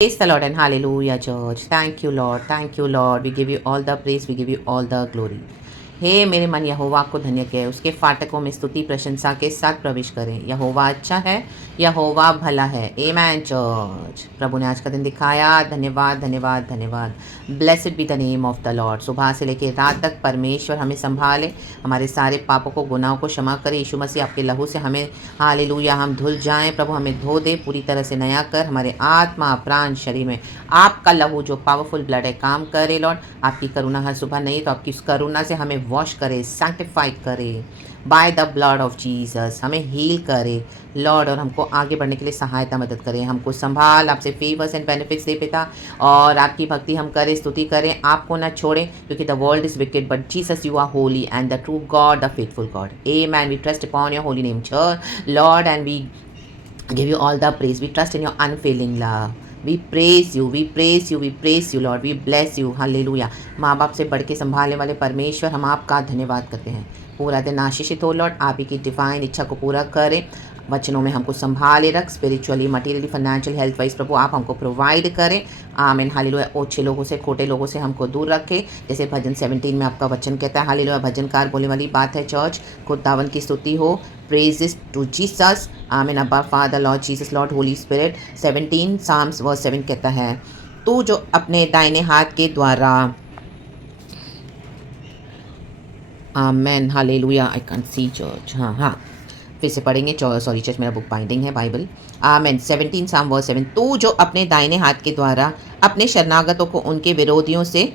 Praise the Lord and hallelujah, church. Thank you, Lord. Thank you, Lord. We give you all the praise. We give you all the glory. हे मेरे मन यहोवा को धन्य कहे, उसके फाटकों में स्तुति प्रशंसा के साथ प्रवेश करें। यहोवा अच्छा है, यहोवा भला है। आमेन चर्च। प्रभु ने आज का दिन दिखाया, धन्यवाद धन्यवाद धन्यवाद। Blessed be the name of the Lord. सुबह से लेकर रात तक परमेश्वर हमें संभाले, हमारे सारे पापों को गुनाहों को क्षमा करे। यीशु मसीह आपके लहू से हमें हालेलुया हम धुल जाएं। प्रभु हमें धो दे, पूरी तरह से नया कर। हमारे आत्मा प्राण शरीर में आपका लहू जो पावरफुल ब्लड है काम करे लॉर्ड। आपकी करुणा हर सुबह नहीं तो आपकी उस करुणा से हमें वॉश करे, सैंक्टिफाइड करे by the blood of Jesus. हमें हील करे लॉर्ड और हमको आगे बढ़ने के लिए सहायता मदद करें। हमको संभाल, आपसे फेवर्स एंड बेनिफिट्स दे पिता, और आपकी भक्ति हम करें, स्तुति करें, आपको ना छोड़ें, क्योंकि the world is wicked but Jesus you are holy and the true God, the faithful God. Amen. We trust upon your holy name Lord and we give you all the praise. We trust in your unfailing love. We praise you, we praise you, we praise you Lord. We bless you. Hallelujah. माँ बाप से बढ़ के संभालने वाले परमेश्वर, हम आपका धन्यवाद करते हैं। पूरा दिन आशीषित हो लॉर्ड, आप ही की डिवाइन इच्छा को पूरा करें। वचनों में हमको संभाले रख, spiritually, materially, financial, health wise प्रभु आप हमको प्रोवाइड करें। आमीन। हालेलुया। ओछे लोगों से, खोटे लोगों से हमको दूर रखें, जैसे भजन 17 में आपका वचन कहता है। हालेलुया। भजनकार बोलने वाली बात है चर्च, खुदावन की स्तुति हो, praises to Jesus. आमीन। अब्बा Father Lord Jesus Lord Holy Spirit. 17 Psalms verse 7 कहता है, तू जो अपने दाहिने हाथ के द्वारा, amen hallelujah. I can see church, हाँ फिर से पढ़ेंगे। सॉरी चर्च, मेरा बुक बाइंडिंग है बाइबल। आमेन। 17 साम वर्स 7, तू जो अपने दाहिने हाथ के द्वारा अपने शरणागतों को उनके विरोधियों से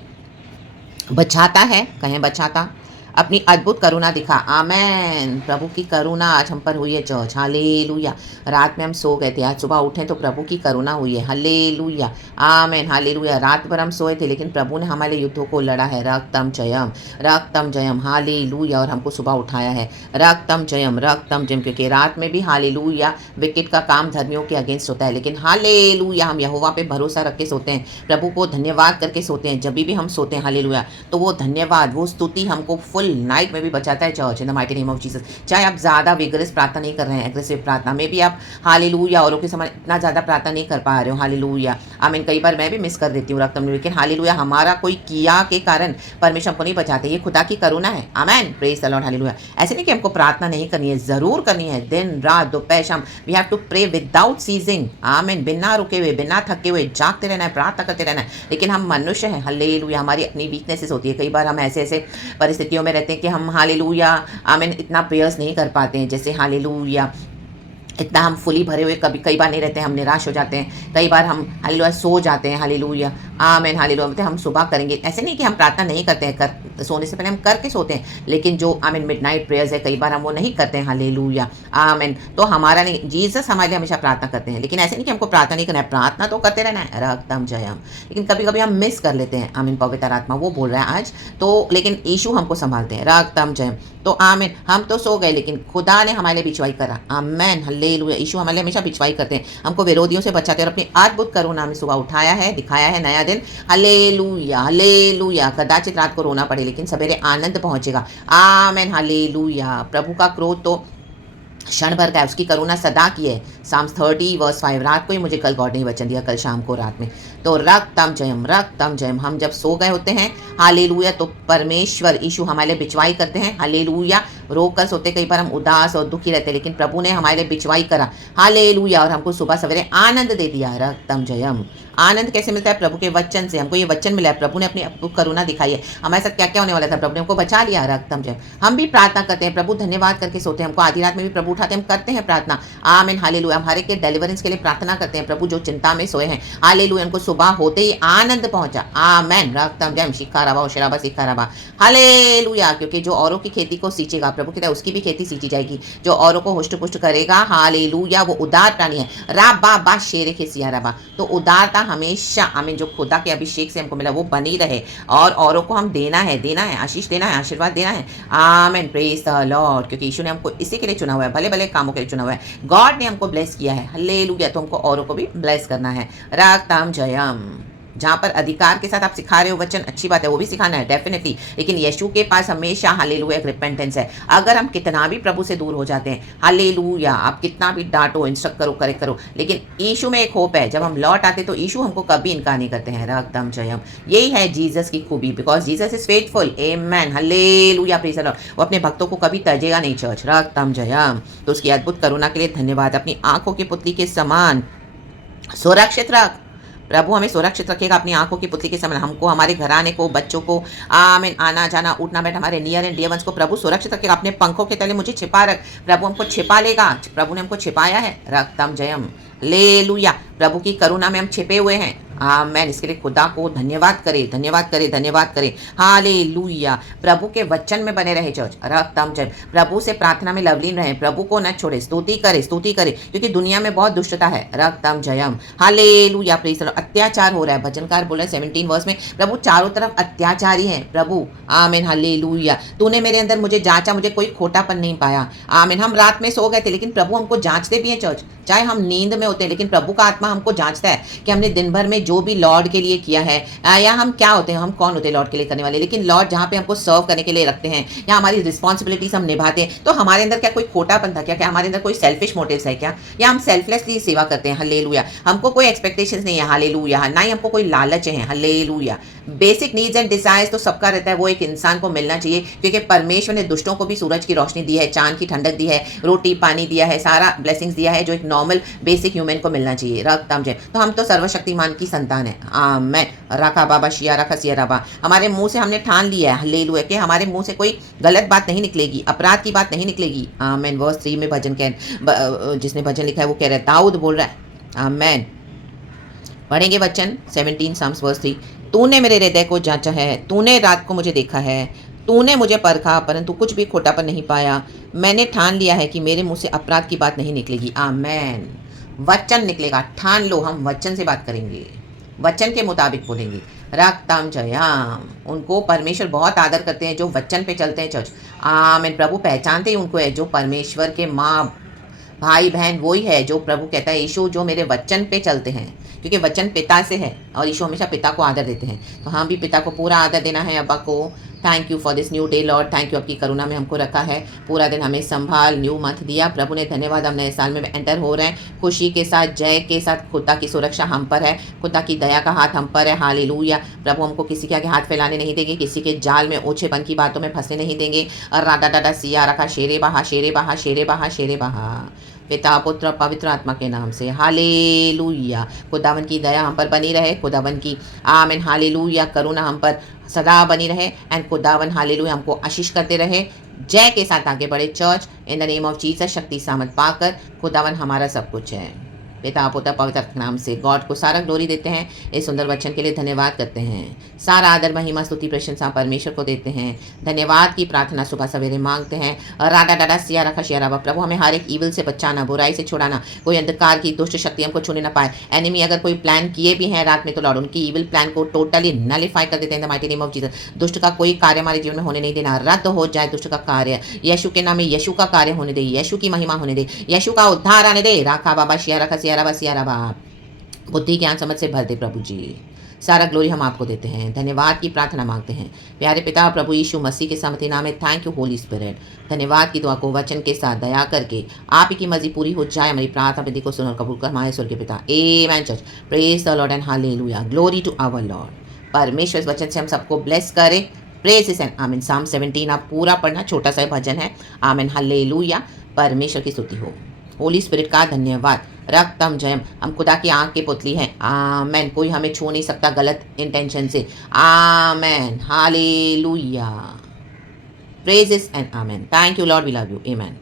बचाता है, कहें बचाता, अपनी अद्भुत करुणा दिखा। आमेन। प्रभु की करुणा आज हम पर हुई है चर्च। हालेलुया। रात में हम सो गए थे, आज सुबह उठे तो प्रभु की करुणा हुई है। हालेलुया। Amen hallelujah. रात भर हम सोए थे लेकिन प्रभु ने हमारे युद्धों को लड़ा है। रक्तम जयम, रक्तम जयम। हालेलुया। और हमको सुबह उठाया है। रक्तम जयम, रक्तम जयम। क्योंकि रात में भी हालेलुया विकेट का काम धर्मियों के अगेंस्ट होता है, लेकिन हालेलुया हम यहोवा पे भरोसा रख के सोते हैं, प्रभु को धन्यवाद करके सोते हैं। जब भी हम सोते हैं हालेलुया तो वो धन्यवाद, वो स्तुति हमको फुल नाइट में भी बचाता है church, in the mighty name of Jesus. चाहे आप ज़्यादा विगरस प्रार्थना नहीं कर रहे हैं, एग्रेसिव प्रार्थना में भी आप हालेलुया औरों के समय इतना ज़्यादा प्रार्थना नहीं कर पा रहे हो। हालेलुया। आमीन। कई बार मैं भी मिस कर देती हूँ रक्तम में, लेकिन हालेलुया हमारा कोई किया के कारण परमेश्वर हमको नहीं बचाते, ये खुदा की करुणा है। आमीन। Praise the Lord. हालेलुया। ऐसे नहीं कि हमको प्रार्थना नहीं करनी है, ज़रूर करनी है, दिन रात दोपहर शाम। We have to pray without ceasing. आमीन। बिना रुके हुए, बिना थके हुए जागते रहना है, प्रार्थना करते रहना है। लेकिन हम मनुष्य हैं, हालेलुया, हमारी अपनी वीकनेसेस होती है। कई बार हम ऐसे ऐसे परिस्थितियों में रहते हैं कि हम हालेलुया आमीन इतना प्रेयर्स नहीं कर पाते हैं, जैसे हालेलुया इतना हम फुली भरे हुए कई बार नहीं रहते हैं, हम निराश हो जाते हैं। कई बार हम हालेलुया सो जाते हैं। हालेलुया। आमीन हालेलुया। हम सुबह करेंगे, ऐसे नहीं कि हम प्रार्थना नहीं करते हैं, सोने से पहले हम करके सोते हैं, लेकिन जो आमीन मिडनाइट प्रेयर्स है कई बार हम वो नहीं करते हैं। हालेलुया। आमीन। तो हमारा नहीं, जीसस हमारे लिए हमेशा प्रार्थना करते हैं, लेकिन ऐसे नहीं कि हमको प्रार्थना नहीं करना है, प्रार्थना तो करते रहना है। रक्तम जयम। लेकिन कभी कभी हम मिस कर लेते हैं। आमीन। पवित्र आत्मा वो बोल रहा है आज तो, लेकिन यीशु हमको संभालते हैं। रक्तम जयम। तो आमीन। हम तो सो गए लेकिन खुदा ने हमारे लिए बिछवाई करा। आमीन हालेलुया। यीशु हमारे लिए हमेशा बिछवाई करते हैं, हमको विरोधियों से बचाते हैं और अपनी अद्भुत करुणा में सुबह उठाया है, दिखाया है नया दिन। Hallelujah hallelujah. कदाचित रात को रोना पड़े लेकिन सवेरे आनंद पहुंचेगा। आमीन हालेलुया। प्रभु का क्रोध तो क्षण भर का है, उसकी करुणा सदा की है। Psalms 30 verse 5। रात को ही मुझे कल गॉड ने वचन दिया, कल शाम को रात में। तो रक्तम जयम, रक्तम जयम। हम जब सो गए होते हैं हालेलुया तो परमेश्वर यीशु हमारे लिए बिछवाई करते हैं। हालेलुया। रोक कर सोते, कई बार हम उदास और दुखी रहते हैं, लेकिन प्रभु ने हमारे लिए बिछवाई करा। हालेलुया। और हमको सुबह सवेरे आनंद दे दिया। रक्तम जयम। आनंद कैसे मिलता है? प्रभु के वचन से। हमको ये वचन मिला है, प्रभु ने अपनी करुणा दिखाई है। हमारे साथ क्या क्या होने वाला था, प्रभु ने हमको बचा लिया। रक्तम जयम। हम भी प्रार्थना करते हैं, प्रभु धन्यवाद करके सोते हैं। हमको आधी रात में भी प्रभु उठाते हैं, हम करते हैं प्रार्थना। आमीन हालेलुया। हम हर एक के डिलीवरेंस के लिए प्रार्थना करते हैं, प्रभु जो चिंता में सोए हैं हालेलुया उनको सुबह होते ही आनंद पहुंचा। आमीन। रक्तम जयम। शिखाराबा शराबा शिखाराबा। हालेलुया। क्योंकि जो औरों की खेती को सींचेगा, प्रभु कहता है उसकी भी खेती सींची जाएगी। जो औरों को हुष्ट पुष्ट करेगा हालेलुया वो उदार प्राणी है। राबा बा शेरे के सियाराबा। तो उदारता हमेशा आमीन जो खुदा के अभिषेक से हमको मिला वो बनी रहे, और औरों को हम देना है, आशीष देना है, आशीर्वाद देना है। आमीन। Praise the Lord. क्योंकि यीशु ने हमको इसी के लिए चुना हुआ है, भले भले कामों के लिए चुना हुआ है। गॉड ने हमको ब्लेस किया है। हालेलुया। तो हमको औरों को भी ब्लेस करना है। रक्तम जयम। जहाँ पर अधिकार के साथ आप सिखा रहे हो वचन, अच्छी बात है, वो भी सिखाना है डेफिनेटली, लेकिन यीशु के पास हमेशा हालेलुया एक रिपेंटेंस है। अगर हम कितना भी प्रभु से दूर हो जाते हैं, हालेलुया, आप कितना भी डांटो, इंस्ट्रक्ट करो, करेक्ट करो, लेकिन यीशु में एक होप है। जब हम लौट आते तो यीशु हमको कभी इनकार नहीं करते हैं। रकदम जयम, यही है जीसस की खूबी, because Jesus is faithful. Amen, hallelujah, praise the Lord. वो अपने भक्तों को कभी तजेगा नहीं चर्च। रकदम जयम। तो उसकी अद्भुत करुणा के लिए धन्यवाद। अपनी आंखों की पुतली के समान सुरक्षित रख। प्रभु हमें सुरक्षित रखेगा अपनी आंखों की पुतली के समान, हमको, हमारे घराने को, बच्चों को, आमीन, आना जाना, उठना बैठना, हमारे नियर एंड डियर वंस को प्रभु सुरक्षित रखेगा। अपने पंखों के तले मुझे छिपा रख। प्रभु हमको छिपा लेगा। प्रभु ने हमको छिपाया है। रक्तम जयम, लेलुया। प्रभु की करुणा में हम छिपे हुए हैं। आमेन। इसके लिए खुदा को धन्यवाद करे, धन्यवाद करे, धन्यवाद करे। हालेलुया। प्रभु के वचन में बने रहे चर्च। रक्तम जय। प्रभु से प्रार्थना में लवलीन रहे, प्रभु को न छोड़े, स्तुति करे, स्तुति करे, क्योंकि दुनिया में बहुत दुष्टता है। रक्तम Jayam, hallelujah, praise the Lord. अत्याचार हो रहा है, भजनकार बोल रहा है 17 वर्ष में, प्रभु चारों तरफ अत्याचारी है। प्रभु आमीन, हालेलुया। तूने मेरे अंदर मुझे जांचा, मुझे कोई खोटापन नहीं पाया। आमीन। हम रात में सो गए थे, लेकिन प्रभु हमको जांचते भी हैं चर्च। चाहे हम नींद में होते हैं, लेकिन प्रभु का आत्मा हमको जांचता है कि हमने दिन भर में जो भी लॉर्ड के लिए किया है, या हम क्या होते हैं, हम कौन होते हैं लॉर्ड के लिए करने वाले, लेकिन लॉर्ड जहाँ पे हमको सर्व करने के लिए रखते हैं, या हमारी रिस्पॉन्सिबिलिटीज हम निभाते हैं, तो हमारे अंदर क्या कोई खोटापन था क्या? क्या हमारे अंदर कोई सेल्फिश मोटिव्स है क्या? या हम सेल्फलेसली सेवा करते हैं? हालेलुया। हमको कोई एक्सपेक्टेशंस नहीं है। हालेलुया। ना ही हमको कोई लालच है। Hallelujah. Basic needs and desires तो सबका रहता है, वो एक इंसान को मिलना चाहिए, क्योंकि परमेश्वर ने दुष्टों को भी सूरज की रोशनी दी है, चांद की ठंडक दी है, रोटी पानी दिया है, सारा ब्लेसिंग्स दिया है, जो एक नॉर्मल बेसिक ह्यूमन को मिलना चाहिए। रक्तम जय। तो हम तो सर्वशक्तिमान की संतान है। आमेन। रखा बाबा शिया रखा सिया रबा। हमारे मुंह से हमने ठान लिया है, हालेलुया, कि हमारे मुंह से कोई गलत बात नहीं निकलेगी, अपराध की बात नहीं निकलेगी। आमेन। वर्स 3 में भजन कह, जिसने भजन लिखा है वो कह रहा है, दाऊद बोल रहा है। आमेन। पढ़ेंगे वचन 17 साम्स वर्स 3। तूने मेरे हृदय को जांचा है, तूने रात को मुझे देखा है, तूने मुझे परखा, परंतु कुछ भी खोटापन नहीं पाया। मैंने ठान लिया है कि मेरे मुंह से अपराध की बात नहीं निकलेगी। आमेन। वचन निकलेगा, ठान लो, हम वचन से बात करेंगे, वचन के मुताबिक बोलेंगे। रक्तम जयाम। उनको परमेश्वर बहुत आदर करते हैं जो वचन पे चलते हैं चर्च। आमीन। प्रभु पहचानते ही उनको है, जो परमेश्वर के माँ भाई बहन वही है, जो प्रभु कहता है, यीशु जो मेरे वचन पे चलते हैं, क्योंकि वचन पिता से है और यीशु हमेशा पिता को आदर देते हैं। तो हम भी पिता को पूरा आदर देना है। अब्बा को thank you for this new day Lord, thank you, आपकी करुणा में हमको रखा है, पूरा दिन हमें संभाल, न्यू मंथ दिया प्रभु ने, धन्यवाद। हम नए साल में एंटर हो रहे हैं खुशी के साथ, जय के साथ। खुदा की सुरक्षा हम पर है, खुदा की दया का हाथ हम पर है। हालेलुया। प्रभु हमको किसी के आगे हाथ फैलाने नहीं देंगे, किसी के जाल में ओछेपन की बातों में फंसने नहीं देंगे। और राडा डाडा सिया रखा शेरे बहा शेरे बहा शेरे बहा शेरे बहा। पिता पुत्र पवित्र आत्मा के नाम से हालेलुया। खुदावन की दया हम पर बनी रहे, खुदावन की आमीन हालेलुया करुणा हम पर सदा बनी रहे, एंड खुदावन हालेलुया हमको आशीष करते रहे। जय के साथ आगे बढ़े church, in the name of Jesus. शक्ति सामर्थ पाकर खुदावन हमारा सब कुछ है। पिता पुत्र पवित्र नाम से गॉड को सारा ग्लोरी देते हैं। इस सुंदर वचन के लिए धन्यवाद करते हैं। सारा आदर महिमा स्तुति प्रशंसा परमेश्वर को देते हैं। धन्यवाद की प्रार्थना सुबह सवेरे मांगते हैं। राडा डाडा सिया रखा शिया रबा। प्रभु हमें हर एक ईविल से बचाना, बुराई से छुड़ाना, कोई अंधकार की दुष्ट शक्ति हमको छूने ना पाए। एनिमी अगर कोई प्लान किए भी हैं रात में, तो लॉर्ड उनकी ईविल प्लान को टोटली नलिफाई कर देते हैं in the mighty name of Jesus. दुष्ट का कोई कार्य हमारे जीवन में होने नहीं देना, रद्द हो जाए दुष्ट का कार्य। यीशु के नाम में यीशु का कार्य होने दे, यीशु की महिमा होने दे, यीशु का उद्धार आने दे। राखा बाबा शिया रखा सिया रबा। बुद्धि ज्ञान समझ से भर दे प्रभु जी। सारा ग्लोरी हम आपको देते हैं, धन्यवाद की प्रार्थना मांगते हैं प्यारे पिता प्रभु यीशु मसीह के सामर्थ्य नाम में। Thank you Holi spirit. धन्यवाद की दुआ को वचन के साथ दया करके आप ही की मर्जी पूरी हो जाए। हमारी प्रार्थना विधि को सुनकर कबूल कर हमारे स्वर्गीय पिता। Amen church. Praise the Lord and hallelujah. Glory to our Lord. परमेश्वर इस वचन से हम सबको ब्लेस करे। प्रेज इज एंड आमीन। साम 17 आप पूरा पढ़ना, छोटा सा भजन है। आमीन हालेलुया। परमेश्वर की स्तुति हो। होली स्पिरिट का धन्यवाद। रक्तम जयम। हम खुदा की आंख की पुतली हैं। आमेन। कोई हमें छू नहीं सकता गलत इंटेंशन से। Amen hallelujah. Praises and amen. Thank you lord, we love you. Amen.